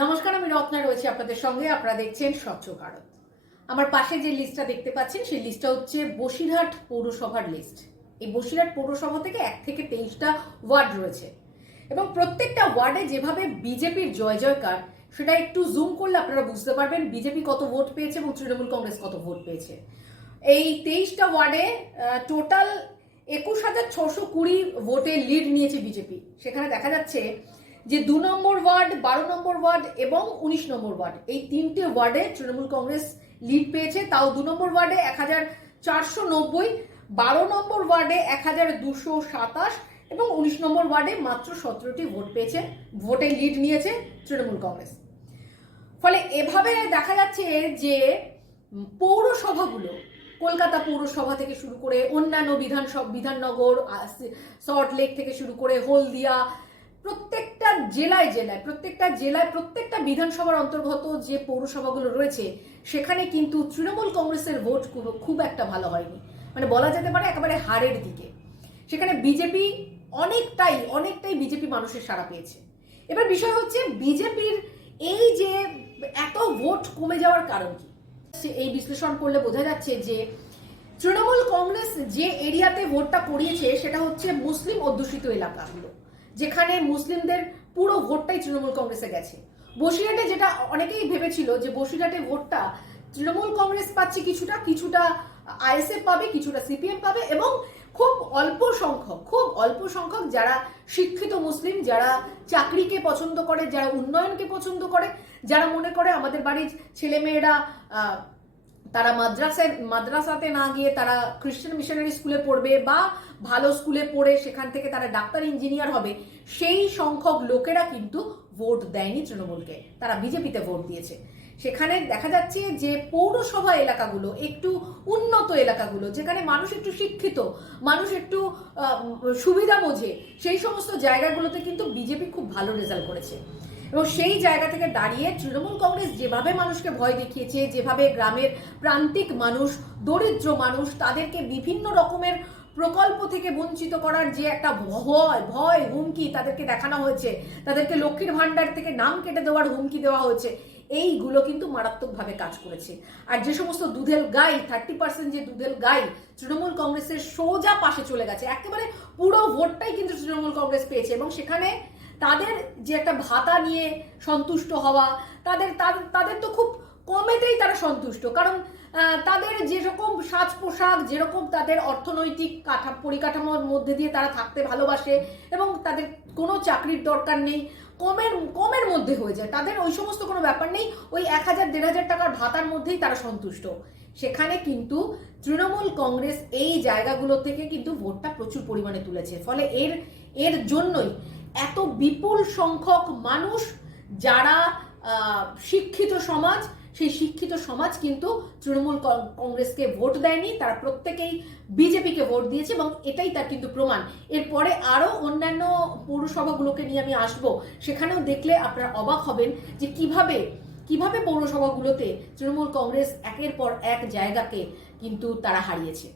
নমস্কার, আমি রত্না রয়েছি আপনাদের সঙ্গে। আপনারা দেখছেন স্বচ্ছ ভারত। আমার পাশে যে লিস্টটা দেখতে পাচ্ছেন, সেই লিস্টটা হচ্ছে বসিরহাট পৌরসভার লিস্ট এই বসিরহাট পৌরসভা থেকে এক থেকে তেইশটা ওয়ার্ড রয়েছে। এবং প্রত্যেকটা ওয়ার্ডে যেভাবে বিজেপির জয় জয়কার, সেটা একটু জুম করলে আপনারা বুঝতে পারবেন বিজেপি কত ভোট পেয়েছে এবং তৃণমূল কংগ্রেস কত ভোট পেয়েছে। এই তেইশটা ওয়ার্ডে টোটাল একুশ হাজার ছশো কুড়ি ভোটে লিড নিয়েছে বিজেপি। সেখানে দেখা যাচ্ছে যে দু নম্বর ওয়ার্ড, বারো নম্বর ওয়ার্ড এবং উনিশ নম্বর ওয়ার্ড। এই তিনটে ওয়ার্ডে তৃণমূল কংগ্রেস লিড পেয়েছে, তাও দু নম্বর ওয়ার্ডে এক হাজার চারশো নব্বই, বারো নম্বর ওয়ার্ডে এক হাজার দুশো সাতাশ এবং উনিশ নম্বর ওয়ার্ডে মাত্র সতেরোটি ভোট পেয়েছে, ভোটে লিড নিয়েছে তৃণমূল কংগ্রেস। ফলে এভাবে দেখা যাচ্ছে যে পৌরসভাগুলো, কলকাতা পৌরসভা থেকে শুরু করে অন্যান্য বিধানসভা, বিধাননগর সল্ট লেক থেকে শুরু করে হলদিয়া প্রত্যেকটা জেলায় জেলায়, প্রত্যেকটা জেলায় প্রত্যেকটা বিধানসভার অন্তর্গত যে পৌরসভাগুলো রয়েছে, সেখানে কিন্তু তৃণমূল কংগ্রেসের ভোট খুব- একটা ভালো হয়নি। মানে বলা যেতে পারে একেবারে হারের দিকে। সেখানে বিজেপি অনেকটাই অনেকটাই বিজেপি মানুষের সাড়া পেয়েছে। এবার বিষয় হচ্ছে বিজেপির এই যে এত ভোট কমে যাওয়ার কারণ কি? এই বিশ্লেষণ করলে বোঝা যাচ্ছে যে তৃণমূল কংগ্রেস যে এরিয়াতে ভোটটা করিয়েছে, সেটা হচ্ছে মুসলিম অধ্যুষিত এলাকাগুলো। যেখানে মুসলিমদের পুরো ভোটটাই তৃণমূল কংগ্রেসে গেছে। বসিরহাটে যেটা অনেকেই ভেবেছিল যে বসিরহাটে ভোটটা তৃণমূল কংগ্রেস পাচ্ছে কিছুটা কিছুটা আইএসএফ পাবে, কিছুটা সিপিএম পাবে এবং খুব অল্প সংখ্যক, খুব অল্প সংখ্যক যারা শিক্ষিত মুসলিম, যারা চাকরিকে পছন্দ করে, যারা উন্নয়নকে পছন্দ করে, যারা মনে করে আমাদের বাড়ির ছেলেমেয়েরা তারা মাদ্রাসায় মাদ্রাসাতে না গিয়ে তারা খ্রিস্টান মিশনারি স্কুলে পড়বে বা ভালো স্কুলে পড়ে সেখান থেকে তারা ডাক্তার ইঞ্জিনিয়ার হবে, সেই সংখ্যক লোকেরা কিন্তু ভোট দেয়নি তৃণমূলকে। তারা বিজেপিতে ভোট দিয়েছে। সেখানে দেখা যাচ্ছে যে পৌরসভা এলাকাগুলো একটু উন্নত এলাকাগুলো, যেখানে মানুষ একটু শিক্ষিত, মানুষ একটু সুবিধা বোঝে, সেই সমস্ত জায়গাগুলোতে কিন্তু বিজেপি খুব ভালো রেজাল্ট করেছে। এবং সেই জায়গা থেকে দাঁড়িয়ে তৃণমূল কংগ্রেস যেভাবে মানুষকে ভয় দেখিয়েছে, যেভাবে গ্রামের প্রান্তিক মানুষ, দরিদ্র মানুষ তাদেরকে বিভিন্ন রকমের প্রকল্প থেকে বঞ্চিত করার যে একটা ভয় ভয়, হুমকি তাদেরকে দেখানো হয়েছে, তাদেরকে লক্ষ্মীর ভাণ্ডার থেকে নাম কেটে দেওয়ার হুমকি দেওয়া হয়েছে, এইগুলো কিন্তু মারাত্মকভাবে কাজ করেছে। আর যে সমস্ত দুধেল গাই থার্টি পার্সেন্ট যে দুধেল গাই তৃণমূল কংগ্রেসের সোজা পাশে চলে গেছে। একেবারে পুরো ভোটটাই কিন্তু তৃণমূল কংগ্রেস পেয়েছে এবং সেখানে তাদের যে একটা ভাতা নিয়ে সন্তুষ্ট হওয়া, তাদের তাদের তো খুব কমেতেই তারা সন্তুষ্ট। কারণ তাদের যেরকম সাজ পোশাক যেরকম তাদের অর্থনৈতিক কাঠা, পরিকাঠামোর মধ্যে দিয়ে তারা থাকতে ভালোবাসে এবং তাদের কোনো চাকরির দরকার নেই, কমের কমের মধ্যে হয়ে যায়। তাদের ওই সমস্ত কোনো ব্যাপার নেই, ওই এক হাজার, দেড় হাজার টাকার ভাতার মধ্যেই তারা সন্তুষ্ট। সেখানে কিন্তু তৃণমূল কংগ্রেস এই জায়গাগুলো থেকে কিন্তু ভোটটা প্রচুর পরিমাণে তুলেছে। ফলে এর এর জন্যই এত বিপুল সংখ্যক মানুষ যারা শিক্ষিত সমাজ, সেই শিক্ষিত সমাজ কিন্তু তৃণমূল কংগ্রেসকে ভোট দেয়নি, তারা প্রত্যেকেই বিজেপিকে ভোট দিয়েছে এবং এটাই তার কিন্তু প্রমাণ। এরপরে আরও অন্যান্য পৌরসভাগুলোকে নিয়ে আমি আসব, সেখানেও দেখলে আপনারা অবাক হবেন যে কীভাবে কীভাবে পৌরসভাগুলোতে তৃণমূল কংগ্রেস একের পর এক জায়গাকে কিন্তু তারা হারিয়েছে?